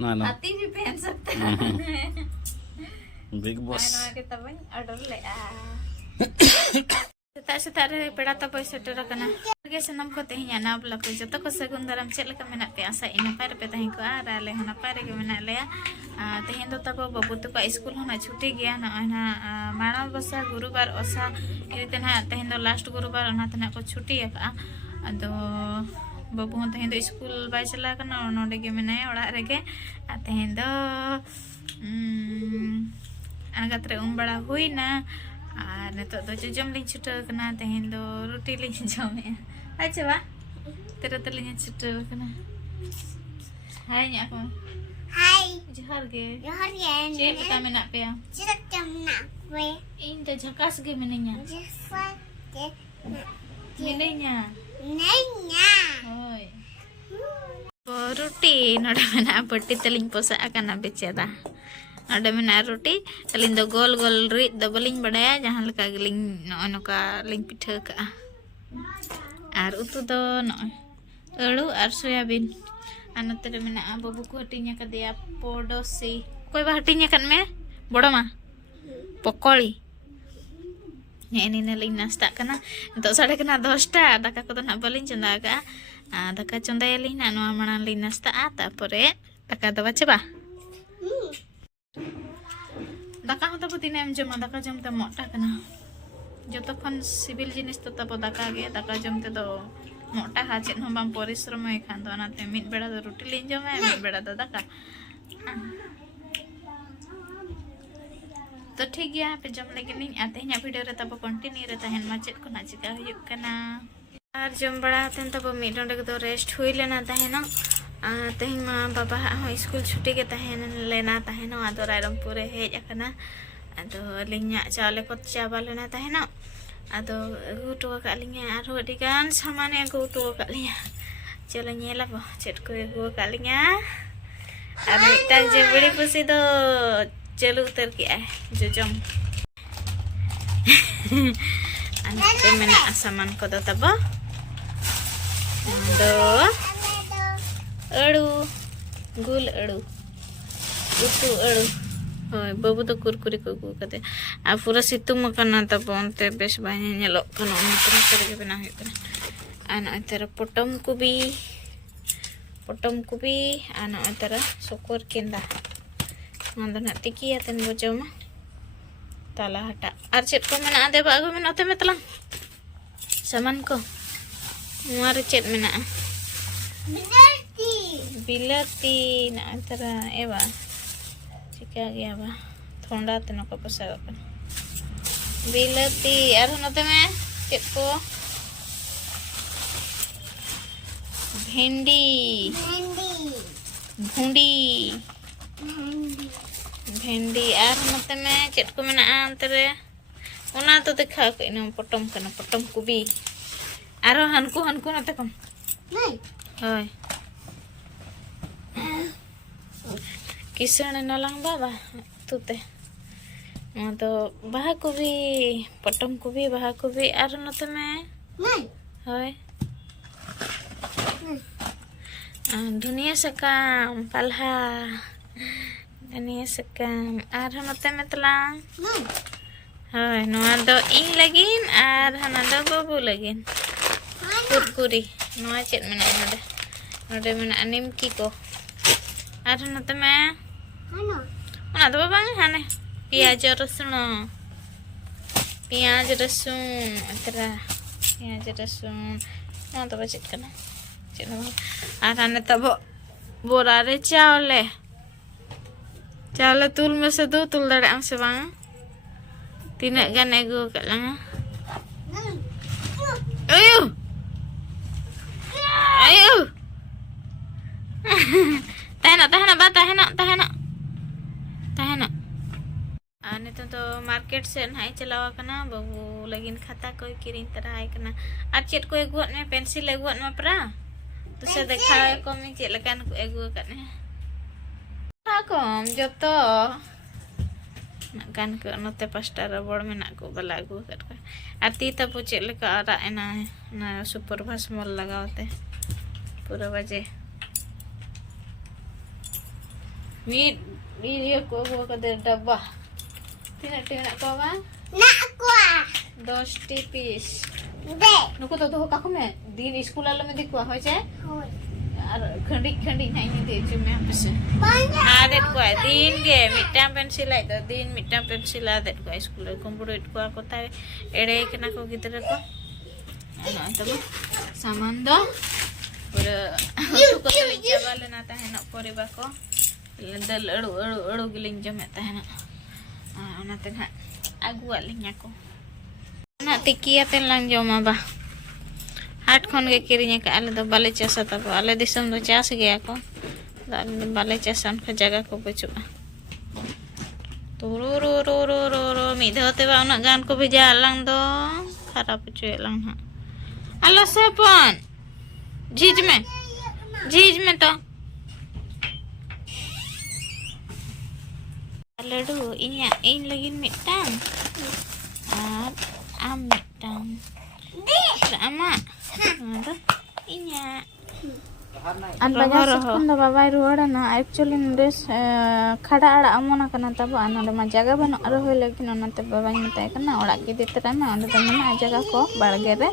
ना ना हाथी भी पहन सकते हैं। Big boss kita banyak order le सेता रे पेड़ा तब सेटर कना गे सनम को तेहिया ना बला पे जतो को सगुन दाराम चेल का मेना पे आशा इन पार पे तहि को आर आले हना पार गे मेना ले तेहिन दो तब बाबू तो का स्कूल होना छुट्टी गया ना ना माणा बसा गुरुवार ओसा इते ना तेहिन दो लास्ट गुरुवार ना तना को छुट्टी का अदो बाबू हो तेहिन दो स्कूल बाय चला कना नोडे गे मेना ओड़ा रेगे तेहिन दो आगतरे बड़ा हुई ना और नितो दो जम लिंग छुटो कना तेहिन दो रोटी लिंग जमे अच्छा बा तेरे तलिंग छुटो कना हाय nya ko Hai, johar ge johar ya. cek kita mena pe Cek kena kue. in te jakas ge menenya Jefat ke menenya nanya. hoy रोटी नोडे मेना पट्टी तलिंग पोसा अकना बेचेदा नोडे मेना रोटी तलिंग दो गोल गोल री दो बलिंग बडाया जहां लका गलिंग नोका लिंग पिठा का आर उतु दो नो अळू आर सोयाबीन अनते मेना बाबू को हटिnya कदिया पोडोसी कोई बा हटिnya kan me bodo ma pokoli ini neling nasta kana untuk sare kena 10टा daka ko na balin chanda ka daka chonda yali na no mana lin nasta tapore daka do bache ba daka hoto putin em jom daka jom te mota kana joto khon civil jinis to tabo daka ge daka jom te do मोटा हाचेन हम बम परिश्रम है खान तो नाते मिट बेड़ा तो रोटी ले जमे मिट बेड़ा तो दाका तो ठीक गया पे जम लेके नहीं आते हैं वीडियो रे तब कंटिन्यू रहता है माचेट को ना चिका हुई कना और जम बड़ा तन तब मिट डे तो रेस्ट हुई लेना है ना तेहि मा बाबा स्कूल छुट्टी के लेना है ना आदो रायरमपुर हेज अकना आदो लिंगा चावले को चाबा लेना है ना आदो अगुटो का लिंगा आरो अडिगान सामान अगुटो का लिंगा चलो नेला बो चेट को अगु का लिंगा और मिटान जे बड़ी खुशी तो चलो उतर के आए जो जम अनते मेना सामान को दो तब दो अड़ू गुल अड़ू उतु अड़ू होय बाबू तो कुरकुरी को गु कते आ पूरा सितुम कना तब onte बेस बाय नेलो कनो मित्र करे बना है कना आन अतर पटम कुबी आन अतर सोकर केंदा नंदना टिकी आतन बोजमा ताला हटा आर चेट को मेना दे बागु मेना ते मतला सामान को मुआर चेट मेना बिलाती ना अतर एवा चिका गया बा थोड़ा तनो को पसा अपन बिलाती आर नते में चेट को भिंडी भुंडी भिंडी आर नते में चेट को मेना अंतरे ओना तो देखा के न पटम कना पटम कुबी आरो हनको नते कम नहीं होय किसान नलंग बाबा तुते तो बाहा को भी पटम को भी बाहा को भी आर नते में नहीं होय दुनिया सकाम पलहा दुनिया सकाम आर नते में तलांग नहीं होय नोआ दो इन लगिन आर हना दो बाबू लगिन कुरकुरी नोआ चेत मेना नोडे मेना निमकी को आर नते में ना तो बाबा हाने प्याज रसुन अतरा प्याज रसुन ना तो बचत करना चलो आर हाने तब बोरा रे चावले तुल में से दो तुल दड़े आम से बांग तीना गान एगो कलंगा अयो तहना आने तो मार्केट से नहाई चलावा कना बाबू लगिन खाता कोई किरिन तरह आय कना आर चेट को एगुत में पेंसिल एगुत में परा तो से देखा को में चेट लकान को एगु कने कम जो तो गान को नते पास्टा रबड़ में ना को बला एगु कर आती तब चेट लका आरा एना ना सुपर भास मोल लगावते पूरा बजे Mid dia ko kada dabba. Tina ko ba? Nak kuah. 10 piece. Dek. Nuko to doh ka me. Din school ala me dikwa hoy che. Hoi. Ar khandi nai ni de chu me apse. Banyak. Adet ko din ge mitang pencil ai to din mitang pencil adet ko school computer ko ko ta ere kena ko gidra ko. Ano ito ba? Saman do. Pura ko taling jabal na ta hena pore ba ko. Dal adu giling jam ta hena. Ona ten ha agu aling ako. Na tikiya ten lang joma ba. हाट खन के किरिया का आले दो बाले चासा तब आले दिसम दो चास गया को आले बाले चासन का जगह को बचुआ तो रो मिद होते बा उना गान को भेजा लंग दो खराब चुए लंग हा आलो सेपन झीज में तो लड्डू इन लगिन मिटांग और आम मिटांग ama ada inya an bajar sekon da babai ruara na actually ndes khada ada amona kana tabo anode ma jaga bano aro hoy lekin onate babai metai kana ora ki ditara me onde mena jaga ko barge re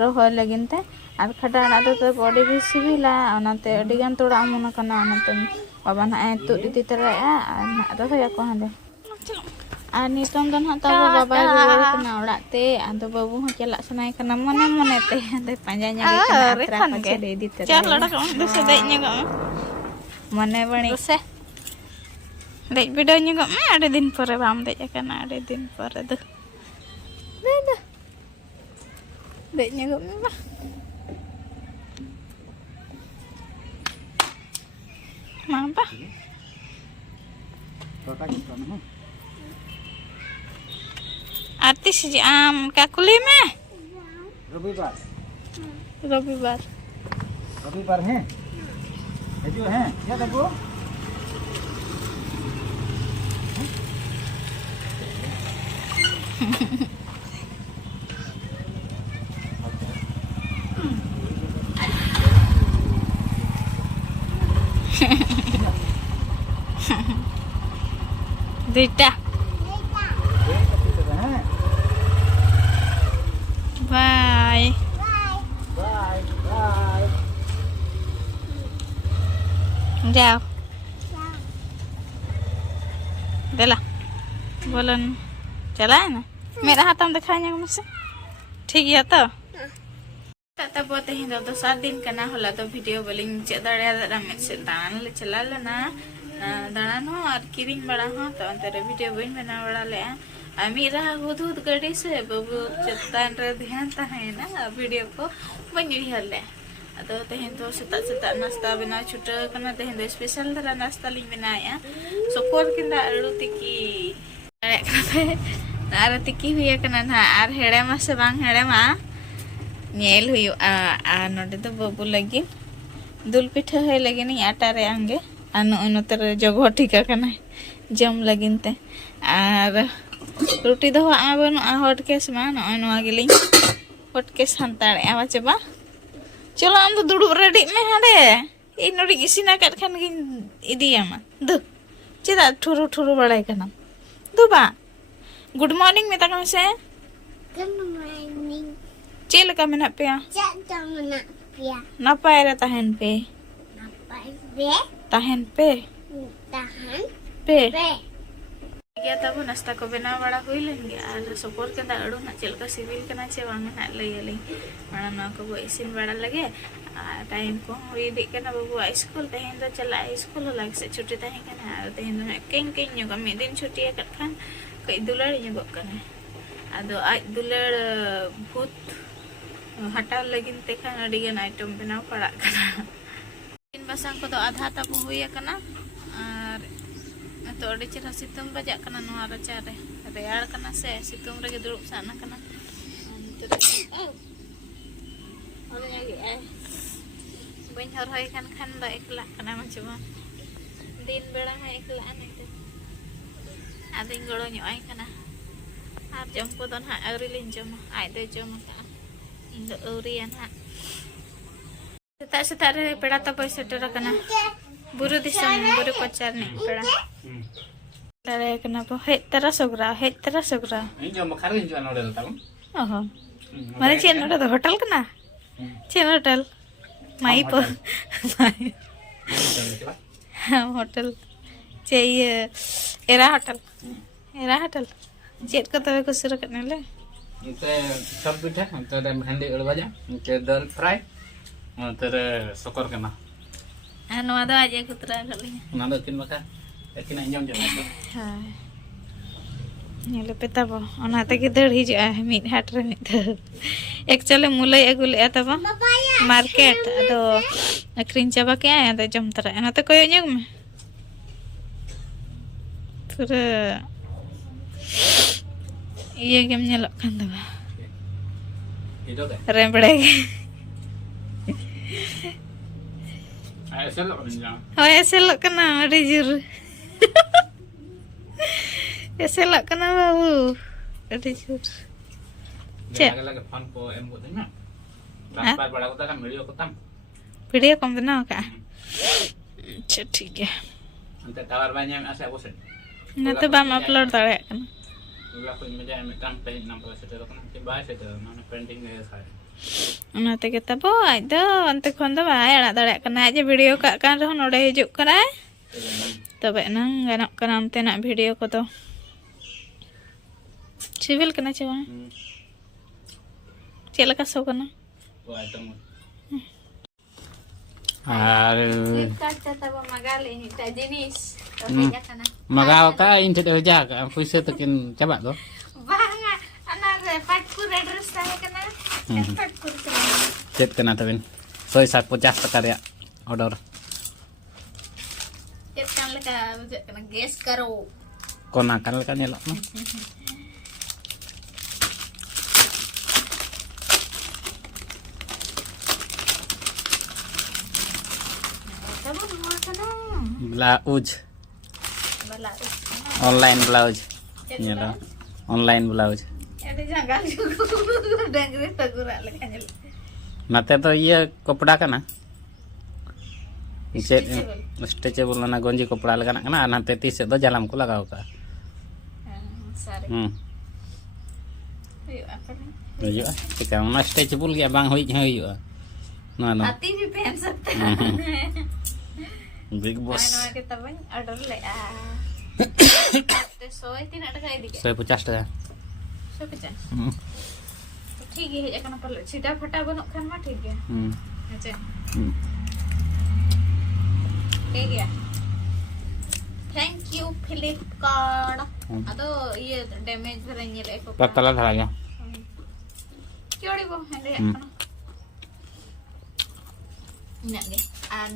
ro hoy legin te ar khada ada to body bi sibila onate adigan toda amona kana onate baba na tu ditara ya na ro hoy ko hande ani tom don ha tabo babai ruara kana ora te ado babu ho chelak sanai kana mone te ade panjanya ge kana atra pace de ditara chal lada ko duse dei nya ko mone bani duse dei video nya ko ade din pore bam dei kana ade din pore do dei nya ko ma apa artis kakuli में रविवार हैं जो हैं क्या देखो Dita bye जाओ देला बोलन चला है ना मेरा हाथ हम दिखाएंगे मुझसे ठीक है तो तब बोते हैं तो 7 दिन करना होला तो वीडियो बोलिंग चेदाड़िया में से दान ले चला लेना दान हो और किरिंग बड़ा हो तो अंतर वीडियो बन बना बड़ा ले मेरा हुद गड़ी से बाबू चेतान रे ध्यान है ना वीडियो को बन हले अदो तेहन तो सेता नाश्ता बना छुटा कना तेहन दो स्पेशल धरा नाश्ता लिंग बनाया सोकोर किंदा आलू तिकी आर तिकी हुई कना ना आर हेड़े मा से बांग हेड़े मा नेल हुई आ नोडे तो बाबू लगी दुल पिठा है लगी नहीं आटा रे आंगे अन उनतर जगह ठीका कना जम लगिनते आर रोटी दो आ बनु हॉट केस मा नोआ गिलिंग हॉट केस हंताड़े आवा चबा चलो आम तो दुड़ुब रेडी में हाडे इ नोडी इसिना कट खान गिन इदिया मा दु चेदा ठुरु बड़ाई कना दुबा गुड मॉर्निंग में तक से Good morning. चेल का मेना पे Jatuh nak pia. नपाय रे तहन पे Nampak be. तहन पे Tahan पे be. गया तब नाश्ता को बना बड़ा हुई लेंगे और सपोर के दाड़ू ना चल का सिविल के ना चे वांग ना ले माना ना को इसिन बड़ा लगे टाइम को हुई दे के ना बाबू स्कूल तहन तो चला स्कूल लग से छुट्टी तहन के ना तहन ना किंग न्यू का में दिन छुट्टी है कन कई दुलड़ न्यू को कने अदो आज दुलड़ भूत हटा लगिन ते खान अडिगन आइटम बना पड़ा कना इन बसंग को तो आधा तब हुई कना और तो अड़ी चेहरा सितुम बजा कना नोआ रचा रे रेयाड़ कना से सितुम रे दुड़ुब साना कना बइन हर होय खान दा एकला कना मचबा दिन बेड़ा है एकला नहीं आदिन गड़ो न्यो आई कना आर जम को दन हा अरी लिन जम आइ दे जम का इन दो ओरियन हा सेता रे पेड़ा तो सेटर कना बुरु दिसम बुरु कोचार nih pera. Lare kenapa? Hei tera sogra. Ini jam makan ini jual order tahu? Oh. Mana cien udah tuh hotel kena? Cien hotel. Mai po. Hotel. Cie era hotel. Cien kata aku suruh kena le. Itu सब पिठा itu ada handi udah baca itu dal fry itu sokor kena Anu ada aja aku tera kali. nada tin makan kena nyom jam itu Hai. Nyele peta bo ona te ki dad hijua mid hat re mid actually mulai agu le ata ba market ado akrin chaba ke aya ado jom tara ana te koyo nyug me pura iya game nyelok kan tuh itu deh rembere ayo selok pinjam oh ya selok kena ada jur ya selok kena bau ada jur Cek. lagi fun po em buat ini transfer pada kita kan video kita video kom tena ka अच्छा ठीक है nanti tawar banyak asal bosan ना तो balm upload तड़े कना Ulah pun meja mekan pay 60 setero kan bahas itu mana pending ya saya. ᱚᱱᱟᱛᱮ ᱜᱮ ᱛᱟᱵᱚ ᱟᱡ ᱫᱚ ᱚᱱᱛᱮ ᱠᱷᱚᱱ ᱫᱚ ᱵᱟᱭ ᱟᱲᱟᱜ ᱫᱟᱲᱮᱭᱟᱜ ᱠᱟᱱᱟ ᱟᱡ ᱡᱮ ᱵᱷᱤᱰᱤᱭᱳ ᱠᱟᱜ ᱠᱟᱱ ᱨᱮᱦᱚᱸ ᱱᱚᱰᱮ ᱦᱤᱡᱩᱜ ᱠᱟᱱᱟᱭ ᱛᱚᱵᱮ ᱱᱟᱝ ᱜᱟᱱᱚᱜ ᱠᱟᱱᱟ ᱚᱱᱛᱮᱱᱟᱜ ᱵᱷᱤᱰᱤᱭᱳ ᱠᱚᱫᱚ ᱥᱤᱵᱤᱞ ᱠᱟᱱᱟ ᱪᱮ ᱵᱟᱝ ᱪᱮᱫ ᱞᱮᱠᱟ ᱥᱚ ᱠᱟᱱᱟ Magaw ka inte de ja ka puise to kin coba to banga ana patpur address tahe kana patpur chat kana to bin 150 taka ya order chat kan leka bujak kana guess karo kona kan kan nyelok no tabo mau kana blouse bala online blouse nyelo online blouse ada janggal dangri tagura leka nyel nate to iya kopda kana chat stretchable na gonji kopda lagana kana nate ti se do jalam ko lagaw ka sare ayo apa nih Ayo, kita mana stretchable ya bang hui hui no no hati भी पहन सकते big boss ano kita bang order le ते सोए तीन अटका दी के 150 taka सो पचास तो ठीक है एकना पर छिटा फटा बनो खान मा ठीक है अच्छा ठीक है थैंक यू फ्लिपकार्ट अदो ये डैमेज भरने ले को patala thalaga क्योड़ी बो हंडे एकना नगे an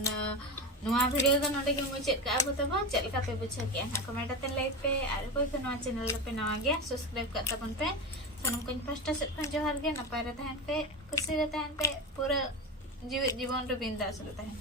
Nua video kan udah kita muncul ke apa tuh bang, cek kape baca ke, nah komentar ten like pe, ada koi ke nua channel pe nawa gya, subscribe ke tapon pe, sanum koi pasta set kan johar gya, napa rata hen pe, kusi rata hen pe, pura जीवन रो बिंदास रहता है।